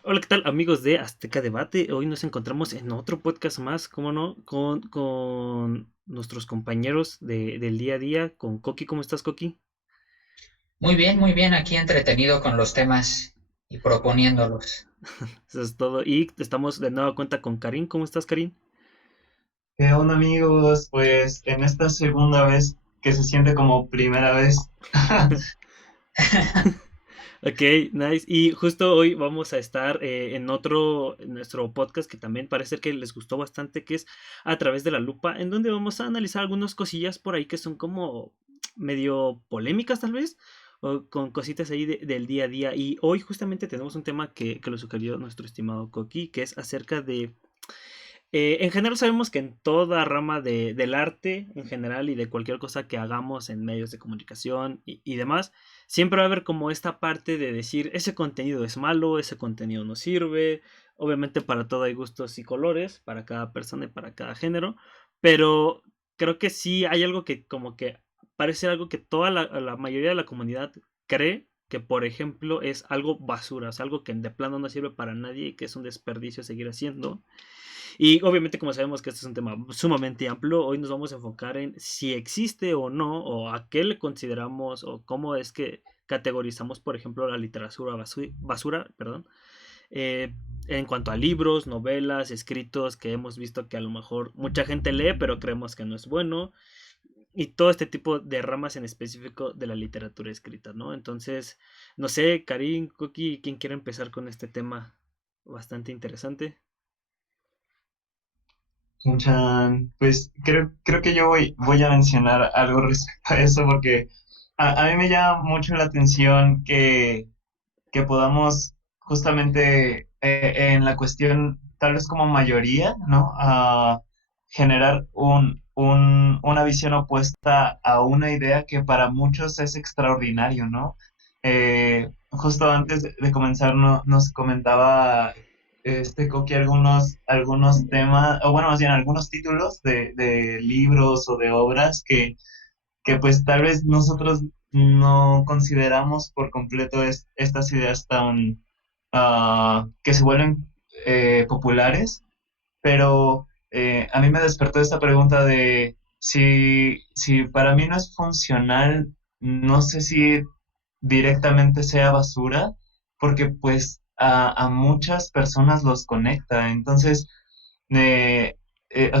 Hola, ¿qué tal amigos de Azteca Debate? Hoy nos encontramos en otro podcast más, ¿cómo no? Con nuestros compañeros del día a día, con Coqui. ¿Cómo estás, Coqui? Muy bien, aquí entretenido con los temas y proponiéndolos. Eso es todo. Y estamos de nueva cuenta con Karim. ¿Cómo estás, Karim? ¿Qué onda amigos? Pues en esta segunda vez que se siente como primera vez. Ok, nice. Y justo hoy vamos a estar en nuestro podcast que también parece que les gustó bastante, que es A través de la lupa, en donde vamos a analizar algunas cosillas por ahí que son como medio polémicas tal vez, o con cositas ahí del día a día. Y hoy justamente tenemos un tema que lo sugirió nuestro estimado Coqui, que es acerca de en general sabemos que en toda rama del arte en general y de cualquier cosa que hagamos en medios de comunicación y demás, siempre va a haber como esta parte de decir ese contenido es malo, ese contenido no sirve. Obviamente para todo hay gustos y colores, para cada persona y para cada género, pero creo que sí hay algo que como que parece algo que toda la mayoría de la comunidad cree que por ejemplo es algo basura, o sea, algo que de plano no sirve para nadie y que es un desperdicio seguir haciendo. Y obviamente, como sabemos que este es un tema sumamente amplio, hoy nos vamos a enfocar en si existe o no, o a qué le consideramos, o cómo es que categorizamos, por ejemplo, la literatura basura, perdón, eh, en cuanto a libros, novelas, escritos que hemos visto que a lo mejor mucha gente lee, pero creemos que no es bueno, y todo este tipo de ramas en específico de la literatura escrita, ¿no? Entonces, no sé, Karim, Cookie, ¿quién quiere empezar con este tema bastante interesante? Chan, chan. Pues creo que yo voy a mencionar algo respecto a eso porque a mí me llama mucho la atención que podamos justamente en la cuestión, tal vez como mayoría, ¿no? Generar una visión opuesta a una idea que para muchos es extraordinario, ¿no? Justo antes de comenzar nos comentaba Coqui algunos temas, o bueno, más bien algunos títulos de libros o de obras que pues tal vez nosotros no consideramos por completo estas ideas tan que se vuelven populares, pero a mí me despertó esta pregunta de si para mí no es funcional, no sé si directamente sea basura, porque pues a muchas personas los conecta. Entonces, o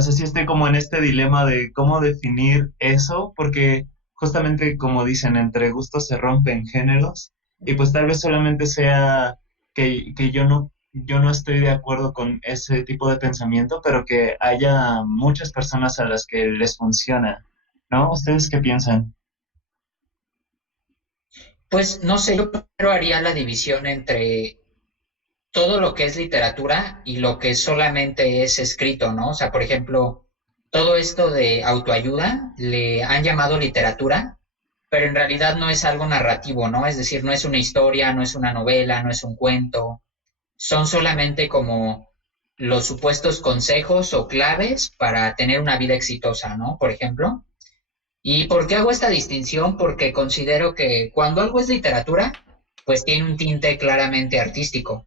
sea, sí estoy como en este dilema de cómo definir eso, porque justamente como dicen, entre gustos se rompen géneros, y pues tal vez solamente sea que yo no estoy de acuerdo con ese tipo de pensamiento, pero que haya muchas personas a las que les funciona, ¿no? ¿Ustedes qué piensan? Pues no sé, yo primero haría la división entre todo lo que es literatura y lo que solamente es escrito, ¿no? O sea, por ejemplo, todo esto de autoayuda le han llamado literatura, pero en realidad no es algo narrativo, ¿no? Es decir, no es una historia, no es una novela, no es un cuento, son solamente como los supuestos consejos o claves para tener una vida exitosa, ¿no? Por ejemplo. ¿Y por qué hago esta distinción? Porque considero que cuando algo es literatura, pues tiene un tinte claramente artístico.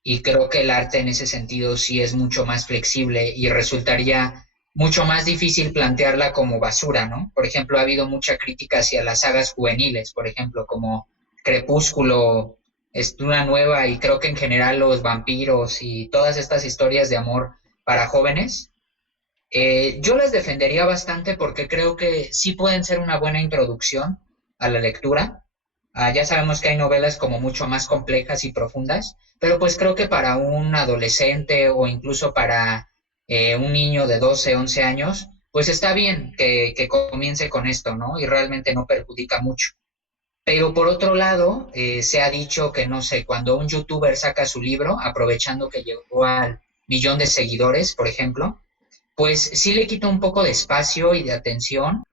Y creo que el arte en ese sentido sí es mucho más flexible y resultaría mucho más difícil plantearla como basura, ¿no? Por ejemplo, ha habido mucha crítica hacia las sagas juveniles, por ejemplo, como Crepúsculo, es una nueva, y creo que en general los vampiros y todas estas historias de amor para jóvenes, yo las defendería bastante porque creo que sí pueden ser una buena introducción a la lectura. Ya sabemos que hay novelas como mucho más complejas y profundas, pero pues creo que para un adolescente o incluso para un niño de 12, 11 años, pues está bien que comience con esto, ¿no? Y realmente no perjudica mucho. Pero por otro lado, se ha dicho que, no sé, cuando un youtuber saca su libro, aprovechando que llegó al millón de seguidores, por ejemplo, pues sí le quita un poco de espacio y de atención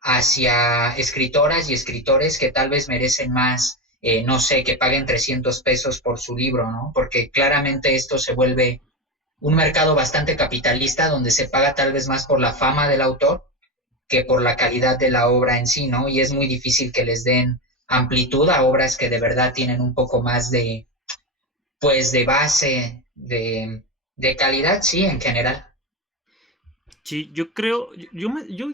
hacia escritoras y escritores que tal vez merecen más, no sé, que paguen 300 pesos por su libro, ¿no? Porque claramente esto se vuelve un mercado bastante capitalista donde se paga tal vez más por la fama del autor que por la calidad de la obra en sí, ¿no? Y es muy difícil que les den amplitud a obras que de verdad tienen un poco más pues de base, de calidad, sí, en general. Sí, yo creo, yo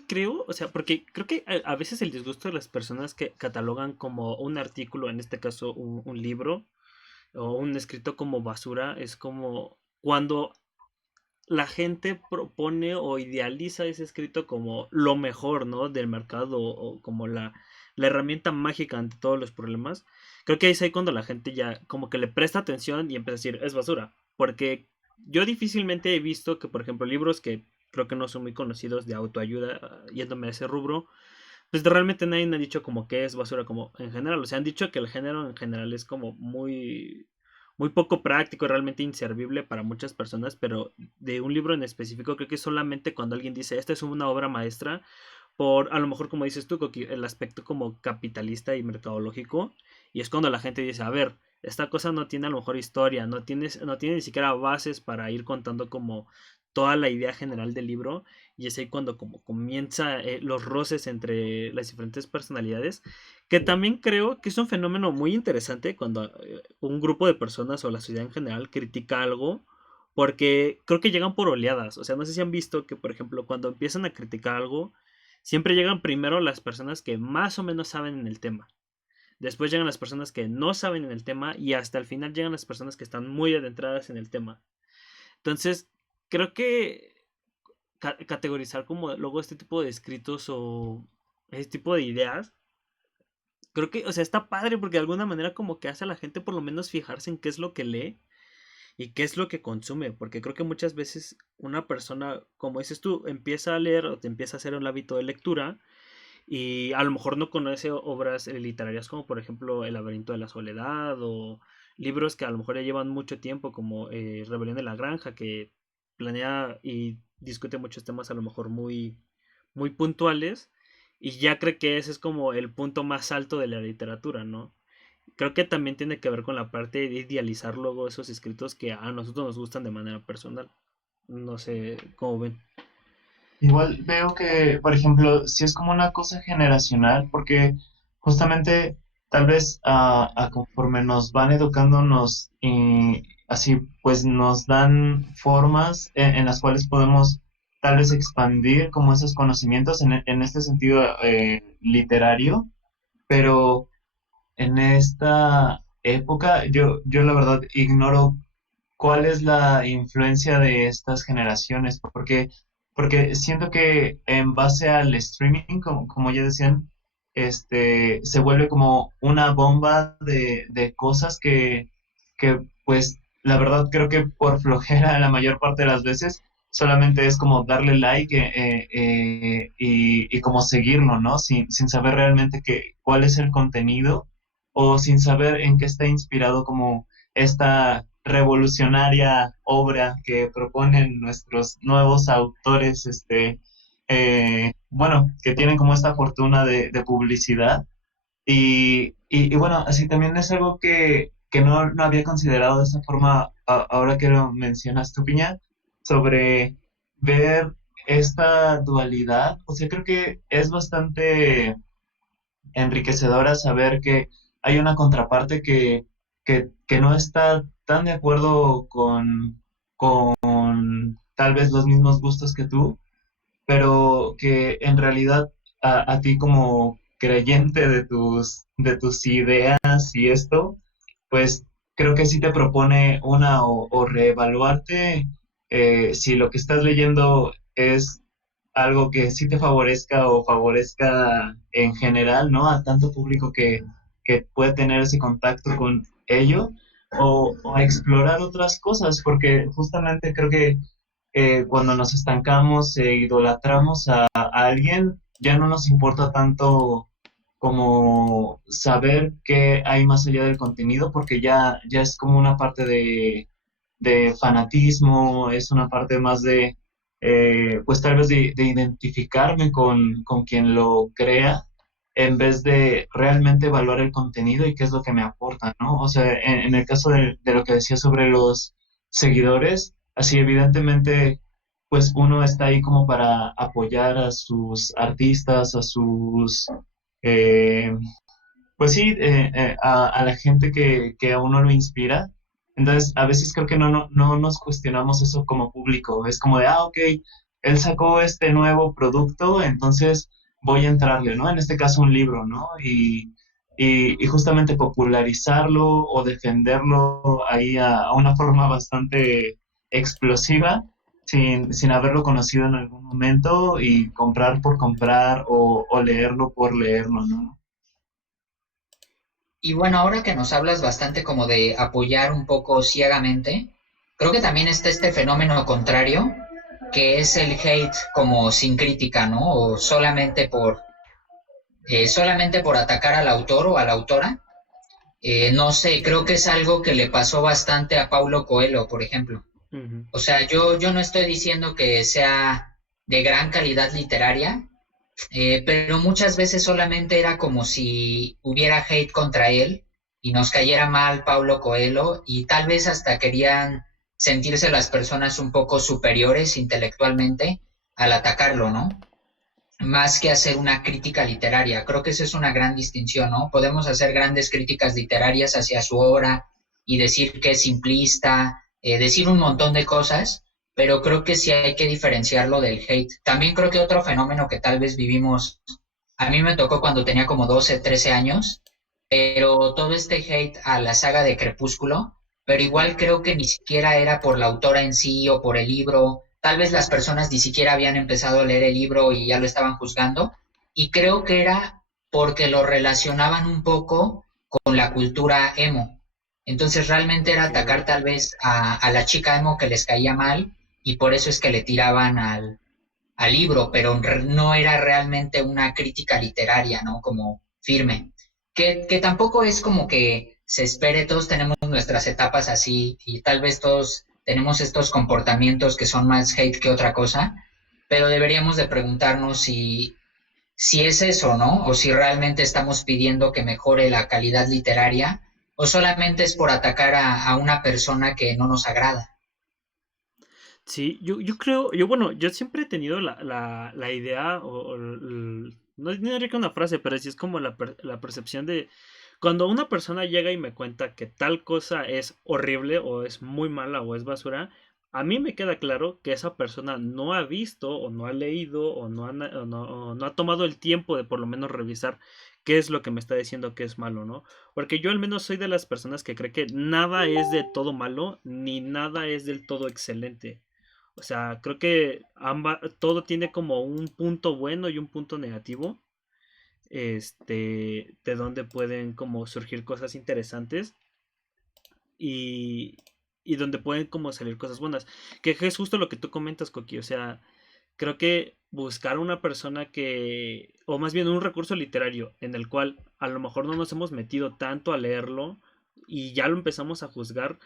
creo, o sea, porque creo que a veces el disgusto de las personas que catalogan como un artículo, en este caso un libro o un escrito como basura, es como cuando la gente propone o idealiza ese escrito como lo mejor, ¿no? Del mercado o como la herramienta mágica ante todos los problemas. Creo que ahí es ahí cuando la gente ya como que le presta atención y empieza a decir, es basura. Porque yo difícilmente he visto que, por ejemplo, libros que creo que no son muy conocidos de autoayuda, yéndome a ese rubro, pues realmente nadie ha dicho como que es basura como en general. O sea, han dicho que el género en general es como muy poco práctico, realmente inservible para muchas personas, pero de un libro en específico creo que solamente cuando alguien dice, esta es una obra maestra, por a lo mejor como dices tú, Coqui, el aspecto como capitalista y mercadológico, y es cuando la gente dice, a ver, esta cosa no tiene a lo mejor historia, no tiene ni siquiera bases para ir contando como toda la idea general del libro, y es ahí cuando como comienza los roces entre las diferentes personalidades, que también creo que es un fenómeno muy interesante cuando un grupo de personas o la sociedad en general critica algo, porque creo que llegan por oleadas. O sea, no sé si han visto que, por ejemplo, cuando empiezan a criticar algo, siempre llegan primero las personas que más o menos saben en el tema. Después llegan las personas que no saben en el tema y hasta el final llegan las personas que están muy adentradas en el tema. Entonces, creo que categorizar como luego este tipo de escritos o este tipo de ideas, creo que, o sea, está padre porque de alguna manera como que hace a la gente por lo menos fijarse en qué es lo que lee y qué es lo que consume, porque creo que muchas veces una persona, como dices tú, empieza a leer o te empieza a hacer el hábito de lectura y a lo mejor no conoce obras literarias como por ejemplo El laberinto de la soledad o libros que a lo mejor ya llevan mucho tiempo como Rebelión de la Granja, que planea y discute muchos temas a lo mejor muy puntuales y ya cree que ese es como el punto más alto de la literatura, ¿no? Creo que también tiene que ver con la parte de idealizar luego esos escritos que a nosotros nos gustan de manera personal. No sé cómo ven. Igual veo que, por ejemplo, si es como una cosa generacional, porque justamente tal vez a conforme nos van educando, así pues nos dan formas en las cuales podemos tal vez expandir como esos conocimientos en este sentido literario, pero en esta época yo la verdad ignoro cuál es la influencia de estas generaciones, porque siento que en base al streaming, como ya decían, se vuelve como una bomba de cosas que, pues, la verdad creo que por flojera la mayor parte de las veces solamente es como darle like y como seguirlo, ¿no? Sin saber realmente cuál es el contenido o sin saber en qué está inspirado como esta revolucionaria obra que proponen nuestros nuevos autores, bueno, que tienen como esta fortuna de publicidad. Y bueno, así también es algo que no había considerado de esa forma, ahora que lo mencionas tú, Piña, sobre ver esta dualidad. O sea, creo que es bastante enriquecedora saber que hay una contraparte que no está tan de acuerdo con tal vez los mismos gustos que tú, pero que en realidad a ti como creyente de tus ideas y esto, pues creo que sí te propone o reevaluarte si lo que estás leyendo es algo que sí te favorezca o favorezca en general, ¿no? A tanto público que puede tener ese contacto con ello o a explorar otras cosas, porque justamente creo que cuando nos estancamos e idolatramos a alguien, ya no nos importa tanto como saber qué hay más allá del contenido, porque ya es como una parte de fanatismo, es una parte más pues tal vez de identificarme con quien lo crea, en vez de realmente evaluar el contenido y qué es lo que me aporta, ¿no? O sea, en el caso de lo que decía sobre los seguidores, así evidentemente, pues uno está ahí como para apoyar a sus artistas, eh, pues sí, a la gente que a uno lo inspira, Entonces, a veces creo que no nos cuestionamos eso como público. Es como de, ok, él sacó este nuevo producto, entonces voy a entrarle, ¿no? En este caso un libro, ¿no? Y justamente popularizarlo o defenderlo ahí a una forma bastante explosiva, sin haberlo conocido en algún momento y comprar por comprar o leerlo por leerlo, ¿no? Y bueno, ahora que nos hablas bastante como de apoyar un poco ciegamente, creo que también está este fenómeno contrario, que es el hate como sin crítica, ¿no? O solamente por atacar al autor o a la autora. No sé, creo que es algo que le pasó bastante a Paulo Coelho, por ejemplo. Ujú. O sea, yo no estoy diciendo que sea de gran calidad literaria, pero muchas veces solamente era como si hubiera hate contra él y nos cayera mal Paulo Coelho y tal vez hasta querían sentirse las personas un poco superiores intelectualmente al atacarlo, ¿no? Más que hacer una crítica literaria. Creo que esa es una gran distinción, ¿no? Podemos hacer grandes críticas literarias hacia su obra y decir que es simplista, decir un montón de cosas, pero creo que sí hay que diferenciarlo del hate. También creo que otro fenómeno que tal vez vivimos, a mí me tocó cuando tenía como 12, 13 años, pero todo este hate a la saga de Crepúsculo, pero igual creo que ni siquiera era por la autora en sí o por el libro, tal vez las personas ni siquiera habían empezado a leer el libro y ya lo estaban juzgando, y creo que era porque lo relacionaban un poco con la cultura emo. Entonces realmente era atacar Ok. tal vez a la chica emo que les caía mal y por eso es que le tiraban al libro, pero no era realmente una crítica literaria, ¿no? Como firme. Que tampoco es como que se espere, todos tenemos nuestras etapas así y tal vez todos tenemos estos comportamientos que son más hate que otra cosa, pero deberíamos de preguntarnos si es eso, ¿no? O si realmente estamos pidiendo que mejore la calidad literaria o solamente es por atacar a una persona que no nos agrada. Sí, yo creo, yo bueno, yo siempre he tenido la idea, no, no diría que una frase, pero sí es como la percepción de cuando una persona llega y me cuenta que tal cosa es horrible o es muy mala o es basura, a mí me queda claro que esa persona no ha visto o no ha leído o no ha tomado el tiempo de por lo menos revisar qué es lo que me está diciendo que es malo, ¿no? Porque yo al menos soy de las personas que cree que nada es de todo malo ni nada es del todo excelente. O sea, creo que todo tiene como un punto bueno y un punto negativo, de donde pueden como surgir cosas interesantes y, y donde pueden como salir cosas buenas. Que es justo lo que tú comentas, Coqui. O sea, creo que buscar una persona o más bien un recurso literario en el cual a lo mejor no nos hemos metido tanto a leerlo y ya lo empezamos a juzgar,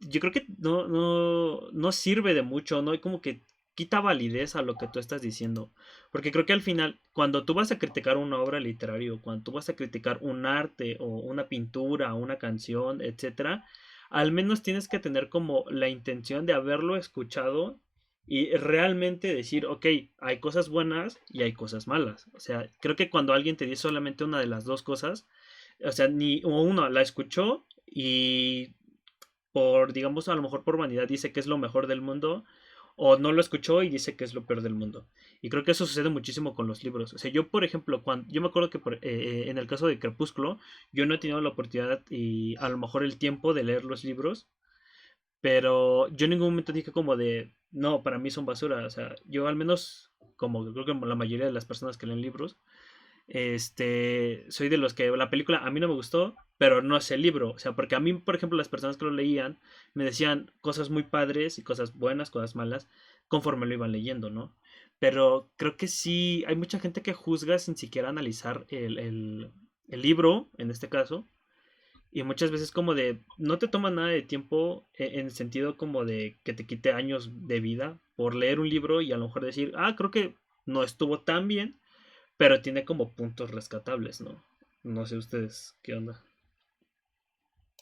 yo creo que no sirve de mucho, ¿no? Y como que quita validez a lo que tú estás diciendo. Porque creo que al final, cuando tú vas a criticar una obra literaria, o cuando tú vas a criticar un arte, o una pintura, o una canción, etcétera, al menos tienes que tener como la intención de haberlo escuchado y realmente decir, ok, hay cosas buenas y hay cosas malas. O sea, creo que cuando alguien te dice solamente una de las dos cosas, o sea, ni o uno la escuchó y digamos, a lo mejor por vanidad dice que es lo mejor del mundo, o no lo escuchó y dice que es lo peor del mundo. Y creo que eso sucede muchísimo con los libros. O sea, yo, por ejemplo, yo me acuerdo que en el caso de Crepúsculo, yo no he tenido la oportunidad y a lo mejor el tiempo de leer los libros, pero yo en ningún momento dije como de, no, para mí son basura. O sea, yo al menos, como creo que la mayoría de las personas que leen libros, soy de los que la película a mí no me gustó, pero no es el libro. O sea, porque a mí, por ejemplo, las personas que lo leían me decían cosas muy padres y cosas buenas, cosas malas, conforme lo iban leyendo, ¿no? Pero creo que sí, hay mucha gente que juzga sin siquiera analizar el libro, en este caso, y muchas veces como de, no te toma nada de tiempo en el sentido como de que te quite años de vida por leer un libro y a lo mejor decir, ah, creo que no estuvo tan bien, pero tiene como puntos rescatables, ¿no? No sé ustedes qué onda.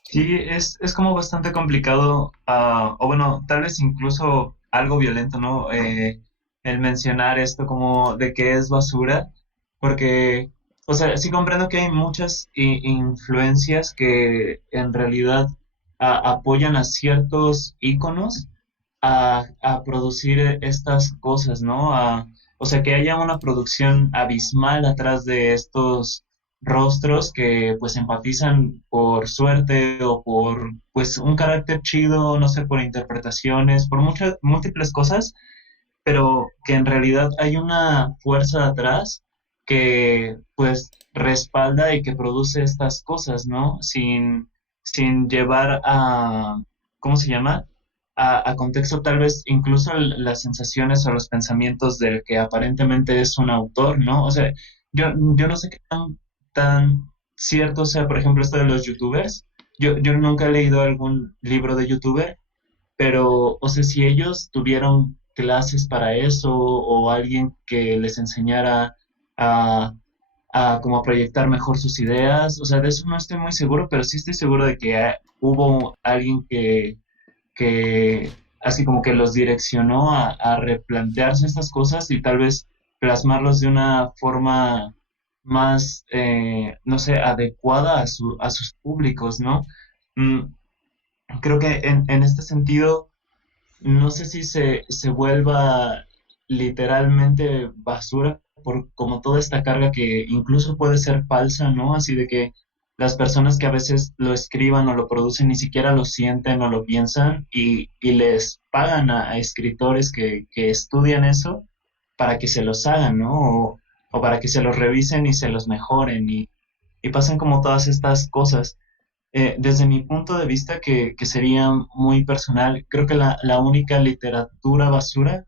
Sí, es como bastante complicado, o bueno, tal vez incluso algo violento, ¿no? El mencionar esto como de que es basura, porque, o sea, sí comprendo que hay muchas influencias que en realidad apoyan a ciertos íconos a producir estas cosas, ¿no? O sea, que haya una producción abismal atrás de estos rostros que pues empatizan por suerte o por pues un carácter chido, no sé, por interpretaciones, por muchas, múltiples cosas, pero que en realidad hay una fuerza atrás que pues respalda y que produce estas cosas, ¿no? Sin llevar a, ¿cómo se llama? A contexto tal vez incluso las sensaciones o los pensamientos del que aparentemente es un autor, ¿no? O sea, yo no sé qué tan cierto sea, por ejemplo, esto de los youtubers. Yo nunca he leído algún libro de youtuber, pero, o sea, si ellos tuvieron clases para eso o alguien que les enseñara a, a como a proyectar mejor sus ideas, o sea, de eso no estoy muy seguro, pero sí estoy seguro de que hubo alguien que así como que los direccionó a replantearse estas cosas y tal vez plasmarlos de una forma más, no sé, adecuada a sus públicos, ¿no? Mm, Creo que en este sentido no sé si se vuelva literalmente basura por como toda esta carga que incluso puede ser falsa, ¿no? Así de que las personas que a veces lo escriban o lo producen ni siquiera lo sienten o lo piensan y les pagan a escritores que estudian eso para que se los hagan, ¿no? O para que se los revisen y se los mejoren y pasan como todas estas cosas. Desde mi punto de vista, que sería muy personal, creo que la única literatura basura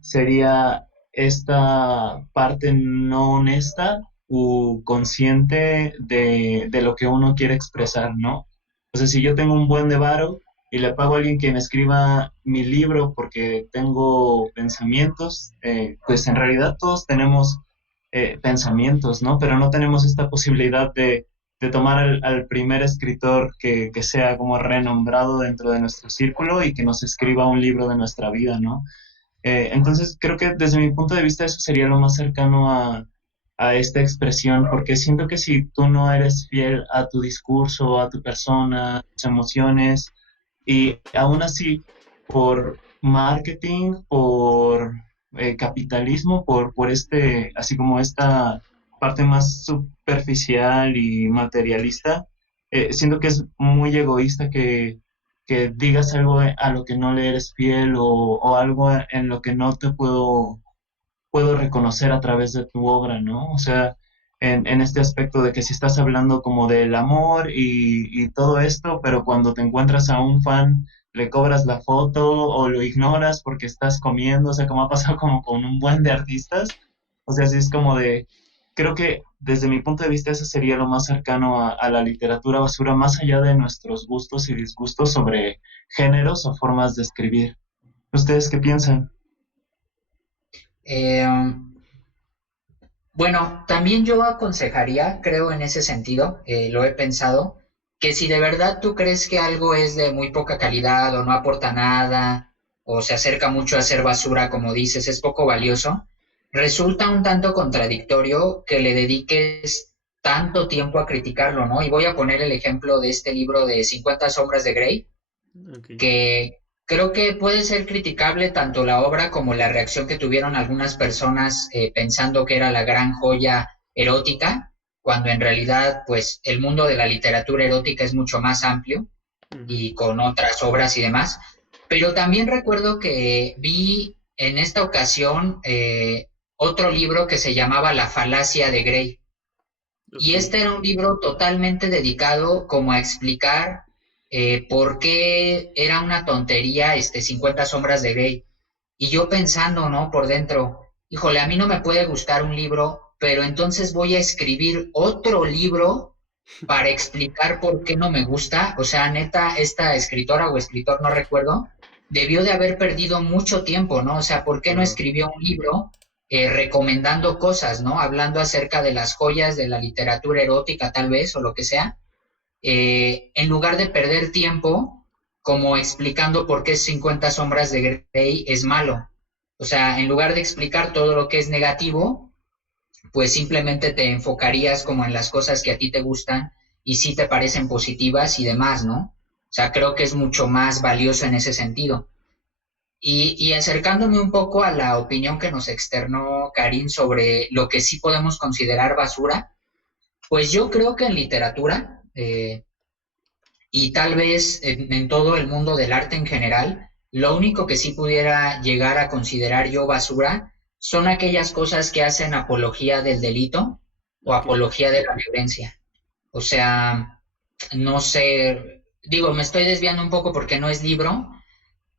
sería esta parte no honesta o consciente de lo que uno quiere expresar, ¿no? O sea, si yo tengo un buen de varo y le pago a alguien que me escriba mi libro porque tengo pensamientos, pues en realidad todos tenemos pensamientos, ¿no? Pero no tenemos esta posibilidad de tomar al primer escritor que sea como renombrado dentro de nuestro círculo y que nos escriba un libro de nuestra vida, ¿no? Entonces creo que desde mi punto de vista eso sería lo más cercano a esta expresión, porque siento que si tú no eres fiel a tu discurso, a tu persona, a tus emociones, y aún así por marketing, por capitalismo, por este, así como esta parte más superficial y materialista, siento que es muy egoísta que digas algo a lo que no le eres fiel o algo en lo que no te puedo reconocer a través de tu obra, ¿no? O sea, en este aspecto de que si estás hablando como del amor y todo esto, pero cuando te encuentras a un fan le cobras la foto o lo ignoras porque estás comiendo, o sea, como ha pasado como con un buen de artistas, o sea, así es como de, creo que desde mi punto de vista eso sería lo más cercano a la literatura basura, más allá de nuestros gustos y disgustos sobre géneros o formas de escribir. ¿Ustedes qué piensan? Eh, bueno, también yo aconsejaría, creo en ese sentido, lo he pensado, que si de verdad tú crees que algo es de muy poca calidad o no aporta nada o se acerca mucho a ser basura, como dices, es poco valioso, resulta un tanto contradictorio que le dediques tanto tiempo a criticarlo, ¿no? Y voy a poner el ejemplo de este libro de 50 sombras de Grey, Ok. que creo que puede ser criticable tanto la obra como la reacción que tuvieron algunas personas pensando que era la gran joya erótica, cuando en realidad pues el mundo de la literatura erótica es mucho más amplio Ujú. y con otras obras y demás. Pero también recuerdo que vi en esta ocasión otro libro que se llamaba La falacia de Grey. Ok. Y este era un libro totalmente dedicado como a explicar por qué era una tontería 50 sombras de Grey. Y yo pensando, ¿no? Por dentro, híjole, a mí no me puede gustar un libro, pero entonces voy a escribir otro libro para explicar por qué no me gusta. O sea, neta, esta escritora o escritor, no recuerdo, debió de haber perdido mucho tiempo, ¿no? O sea, ¿por qué no Claro. escribió un libro recomendando cosas, ¿no? Hablando acerca de las joyas de la literatura erótica, tal vez, o lo que sea, en lugar de perder tiempo como explicando por qué 50 sombras de Grey es malo. O sea, en lugar de explicar todo lo que es negativo, pues simplemente te enfocarías como en las cosas que a ti te gustan y sí te parecen positivas y demás, ¿no? sea, creo que es mucho más valioso en ese sentido. Y acercándome un poco a la opinión que nos externó Karim sobre lo que sí podemos considerar basura, pues yo creo que en literatura, y tal vez en todo el mundo del arte en general, lo único que sí pudiera llegar a considerar yo basura son aquellas cosas que hacen apología del delito o Ok. apología de la violencia. O sea, no sé, digo, me estoy desviando un poco porque no es libro,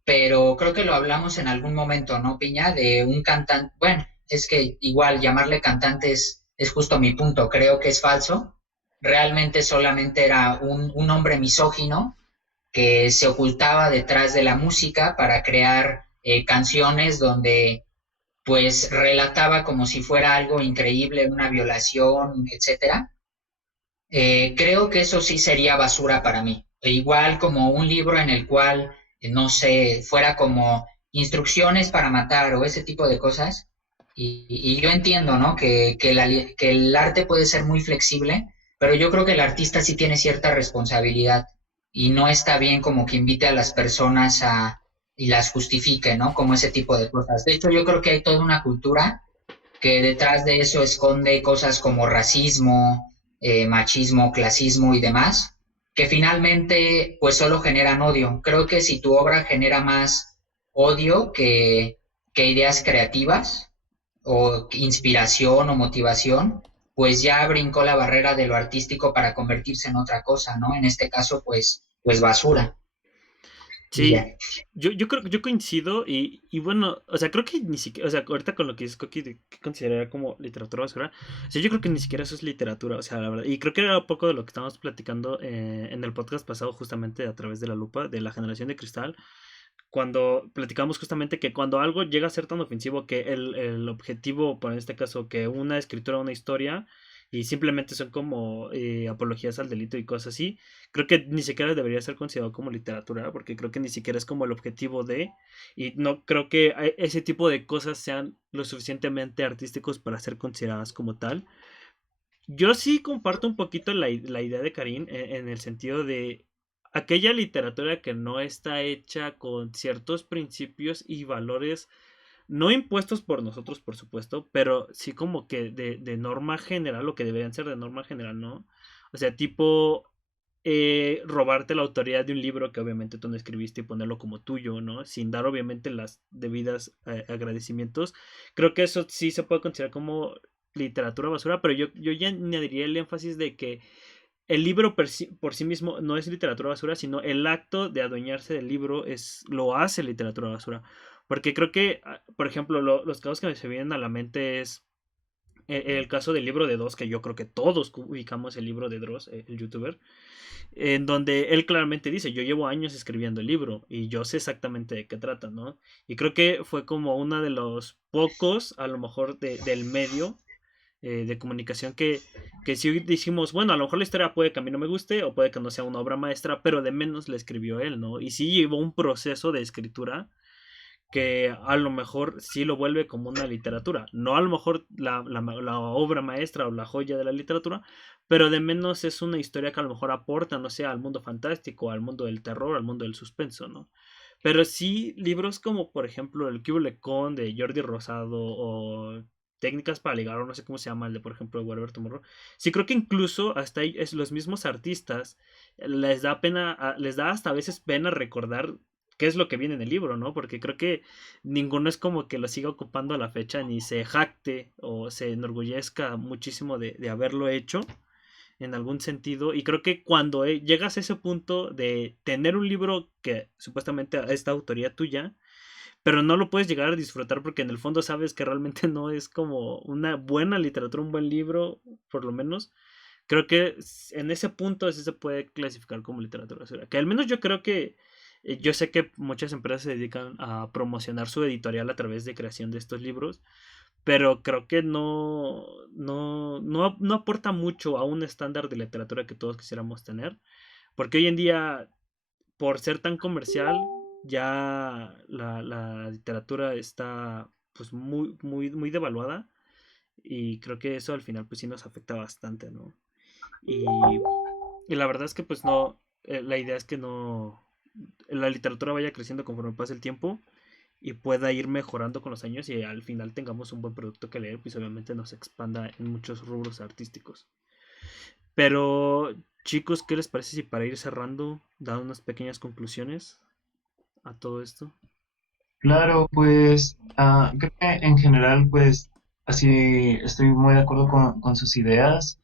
pero creo que lo hablamos en algún momento, ¿no, Piña? De un cantante, bueno, es que igual llamarle cantante es justo mi punto, creo que es falso. Realmente solamente era un hombre misógino que se ocultaba detrás de la música para crear canciones donde pues relataba como si fuera algo increíble, una violación, etcétera. Creo que eso sí sería basura para mí. E igual como un libro en el cual, no sé, fuera como instrucciones para matar o ese tipo de cosas. Y yo entiendo, ¿no? Que el arte puede ser muy flexible, pero yo creo que el artista sí tiene cierta responsabilidad y no está bien como que invite a las personas a y las justifique, ¿no? Como ese tipo de cosas. De hecho, yo creo que hay toda una cultura que detrás de eso esconde cosas como racismo, machismo, clasismo y demás, que finalmente pues solo generan odio. Creo que si tu obra genera más odio que ideas creativas o inspiración o motivación, pues ya brincó la barrera de lo artístico para convertirse en otra cosa, ¿no? En este caso, pues basura. Y Sí, ya. yo creo, yo coincido y bueno, o sea, creo que ni siquiera, o sea, ahorita con lo que dices, Coqui, de que considerar como literatura basura, o sea, yo creo que ni siquiera eso es literatura, o sea, la verdad, y creo que era un poco de lo que estábamos platicando en el podcast pasado, justamente a través de la lupa, de la generación de cristal, cuando platicamos justamente que cuando algo llega a ser tan ofensivo que el objetivo, por en este caso, que una escritura, una historia, y simplemente son como apologías al delito y cosas así, creo que ni siquiera debería ser considerado como literatura, porque creo que ni siquiera es como el objetivo de, y no creo que ese tipo de cosas sean lo suficientemente artísticos para ser consideradas como tal. Yo sí comparto un poquito la idea de Karim en el sentido de aquella literatura que no está hecha con ciertos principios y valores no impuestos por nosotros, por supuesto, pero sí como que de norma general, o que deberían ser de norma general, ¿no? O sea, tipo robarte la autoría de un libro que obviamente tú no escribiste y ponerlo como tuyo, ¿no? Sin dar obviamente las debidas agradecimientos. Creo que eso sí se puede considerar como literatura basura, pero yo ya añadiría el énfasis de que el libro por sí mismo no es literatura basura, sino el acto de adueñarse del libro lo hace literatura basura. Porque creo que, por ejemplo, los casos que me se vienen a la mente es el caso del libro de Dross, que yo creo que todos ubicamos el libro de Dross, el youtuber, en donde él claramente dice, yo llevo años escribiendo el libro y yo sé exactamente de qué trata, ¿no? Y creo que fue como uno de los pocos, a lo mejor, del medio de comunicación que si dijimos, bueno, a lo mejor la historia puede que a mí no me guste o puede que no sea una obra maestra, pero de menos la escribió él, ¿no? Y sí llevó un proceso de escritura que a lo mejor sí lo vuelve como una literatura. No a lo mejor la obra maestra o la joya de la literatura, pero de menos es una historia que a lo mejor aporta, no sé, al mundo fantástico, al mundo del terror, al mundo del suspenso, ¿no? Pero sí libros como, por ejemplo, El Cúbule Con de Jordi Rosado o Técnicas para ligar, o no sé cómo se llama el de, por ejemplo, de Whatever Tomorrow. Sí creo que incluso hasta ahí es los mismos artistas les da pena, les da hasta a veces pena recordar qué es lo que viene en el libro, ¿no? Porque creo que ninguno es como que lo siga ocupando a la fecha, ni se jacte o se enorgullezca muchísimo de haberlo hecho en algún sentido. Y creo que cuando llegas a ese punto de tener un libro que supuestamente es de autoría tuya, pero no lo puedes llegar a disfrutar porque en el fondo sabes que realmente no es como una buena literatura, un buen libro, por lo menos. Creo que en ese punto sí se puede clasificar como literatura basura. Que al menos yo creo que yo sé que muchas empresas se dedican a promocionar su editorial a través de creación de estos libros, pero creo que no aporta mucho a un estándar de literatura que todos quisiéramos tener, porque hoy en día, por ser tan comercial, ya la literatura está pues muy devaluada y creo que eso al final pues sí nos afecta bastante, ¿no? Y, y la verdad es que pues no. la idea es que no, la literatura vaya creciendo conforme pase el tiempo y pueda ir mejorando con los años y al final tengamos un buen producto que leer, pues obviamente nos expanda en muchos rubros artísticos. Pero, chicos, ¿qué les parece si para ir cerrando, dan unas pequeñas conclusiones a todo esto? Claro, pues creo que en general, pues así estoy muy de acuerdo con sus ideas,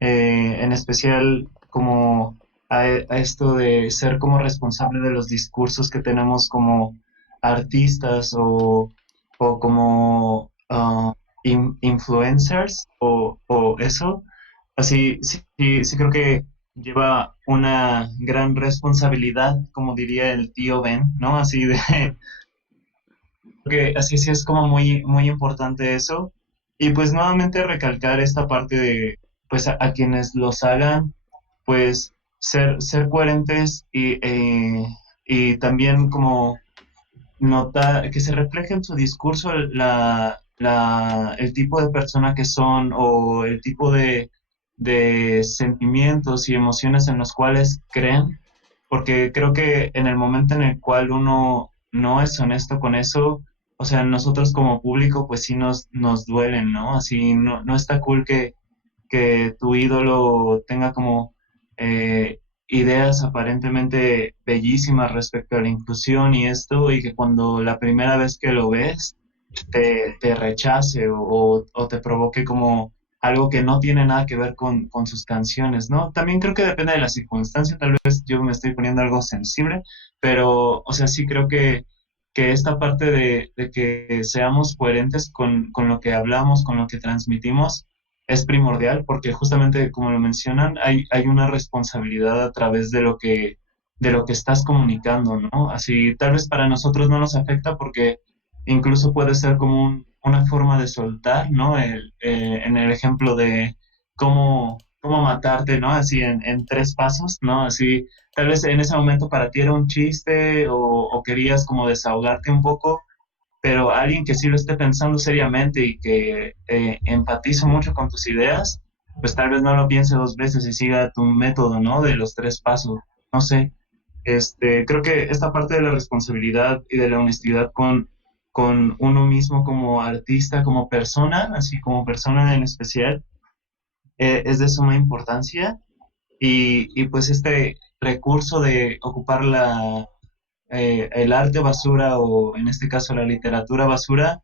en especial como a esto de ser como responsable de los discursos que tenemos como artistas o como influencers o eso. Así, sí, sí, sí creo que lleva una gran responsabilidad, como diría el tío Ben, ¿no? Así de que así sí es como muy, muy importante eso. Y pues nuevamente recalcar esta parte de, pues a quienes los hagan, pues ser coherentes y también como notar, que se refleje en su discurso el tipo de persona que son o el tipo de sentimientos y emociones en los cuales creen, porque creo que en el momento en el cual uno no es honesto con eso, o sea, nosotros como público, pues sí nos duelen, ¿no? Así no está cool que tu ídolo tenga como ideas aparentemente bellísimas respecto a la inclusión y esto, y que cuando la primera vez que lo ves te rechace o te provoque como algo que no tiene nada que ver con sus canciones, ¿no? También creo que depende de la circunstancia, tal vez yo me estoy poniendo algo sensible, pero, o sea, sí creo que esta parte de que seamos coherentes con lo que hablamos, con lo que transmitimos, es primordial porque justamente como lo mencionan, hay una responsabilidad a través de lo que estás comunicando, ¿no? Así, tal vez para nosotros no nos afecta porque incluso puede ser como una forma de soltar, ¿no? En el ejemplo de cómo matarte, ¿no? Así en tres pasos, ¿no? Así, tal vez en ese momento para ti era un chiste o querías como desahogarte un poco, pero alguien que sí lo esté pensando seriamente y que empatiza mucho con tus ideas, pues tal vez no lo piense dos veces y siga tu método, ¿no? De los tres pasos. No sé. Creo que esta parte de la responsabilidad y de la honestidad con uno mismo como artista, como persona, así como persona en especial, es de suma importancia. Y pues este recurso de ocupar el arte basura o en este caso la literatura basura,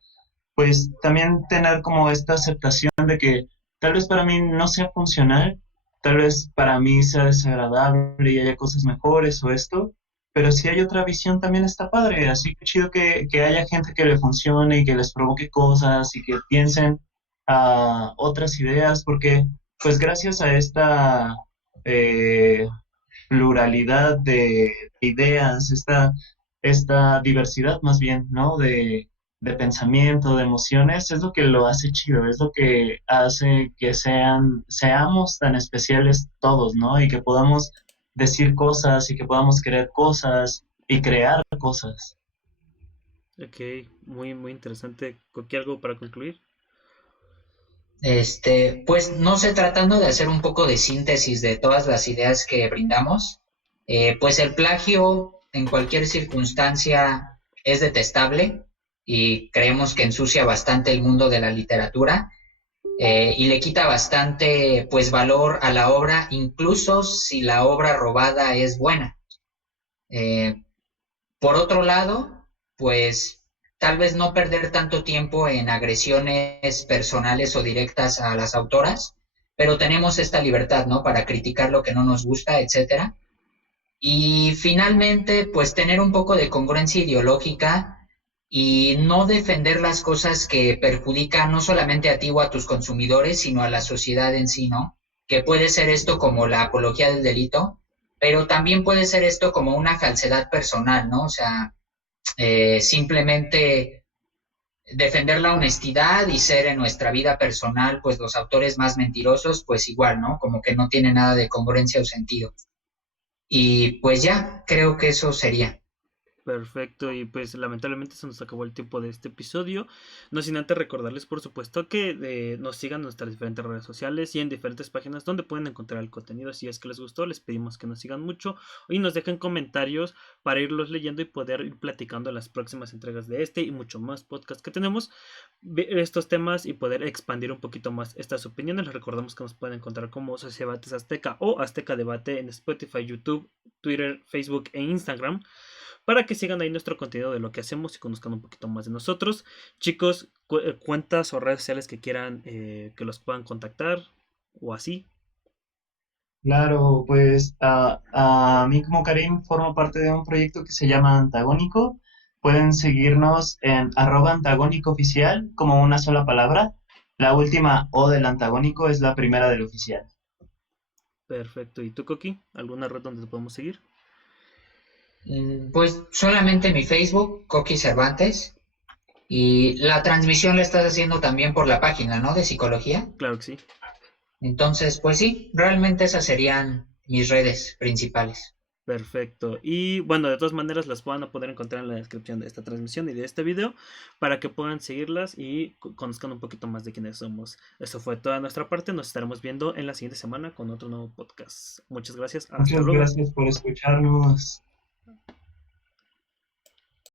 pues también tener como esta aceptación de que tal vez para mí no sea funcional, tal vez para mí sea desagradable y haya cosas mejores o esto, pero si hay otra visión también está padre, así que chido que haya gente que le funcione y que les provoque cosas y que piensen otras ideas, porque pues gracias a esta eh, pluralidad de ideas, esta diversidad más bien, ¿no? De pensamiento, de emociones, es lo que lo hace chido, es lo que hace que seamos tan especiales todos, ¿no? Y que podamos decir cosas y que podamos creer cosas y crear cosas. Ok, muy, muy interesante. ¿Qué algo para concluir? Pues no sé, tratando de hacer un poco de síntesis de todas las ideas que brindamos, pues el plagio en cualquier circunstancia es detestable y creemos que ensucia bastante el mundo de la literatura, y le quita bastante pues valor a la obra, incluso si la obra robada es buena. Eh, por otro lado, pues tal vez no perder tanto tiempo en agresiones personales o directas a las autoras, pero tenemos esta libertad, ¿no? Para criticar lo que no nos gusta, etcétera. Y finalmente, pues tener un poco de congruencia ideológica y no defender las cosas que perjudican no solamente a ti o a tus consumidores, sino a la sociedad en sí, ¿no? Que puede ser esto como la apología del delito, pero también puede ser esto como una falsedad personal, ¿no? O sea, simplemente defender la honestidad y ser en nuestra vida personal, pues los autores más mentirosos, pues igual, ¿no? Como que no tiene nada de congruencia o sentido. Y pues ya, creo que eso sería. Perfecto, y pues lamentablemente se nos acabó el tiempo de este episodio. No sin antes recordarles, por supuesto, que nos sigan en nuestras diferentes redes sociales y en diferentes páginas donde pueden encontrar el contenido. Si es que les gustó, les pedimos que nos sigan mucho y nos dejen comentarios para irlos leyendo y poder ir platicando en las próximas entregas de este y mucho más podcast que tenemos, estos temas y poder expandir un poquito más estas opiniones. Les recordamos que nos pueden encontrar como Sociedad Debates Azteca o Azteca Debate en Spotify, YouTube, Twitter, Facebook e Instagram, para que sigan ahí nuestro contenido de lo que hacemos y conozcan un poquito más de nosotros. Chicos, cuentas o redes sociales que quieran que los puedan contactar o así. Claro, pues a mí como Karim formo parte de un proyecto que se llama Antagónico. Pueden seguirnos en @antagónico oficial como una sola palabra. La última O del antagónico es la primera del oficial. Perfecto. ¿Y tú, Coqui? ¿Alguna red donde te podemos seguir? Pues solamente mi Facebook, Coqui Cervantes, y la transmisión la estás haciendo también por la página, ¿no? De psicología. Claro que sí. Entonces, pues sí, realmente esas serían mis redes principales. Perfecto. Y bueno, de todas maneras las van a poder encontrar en la descripción de esta transmisión y de este video para que puedan seguirlas y conozcan un poquito más de quiénes somos. Eso fue toda nuestra parte. Nos estaremos viendo en la siguiente semana con otro nuevo podcast. Muchas gracias. Hasta Muchas luego. gracias por escucharnos.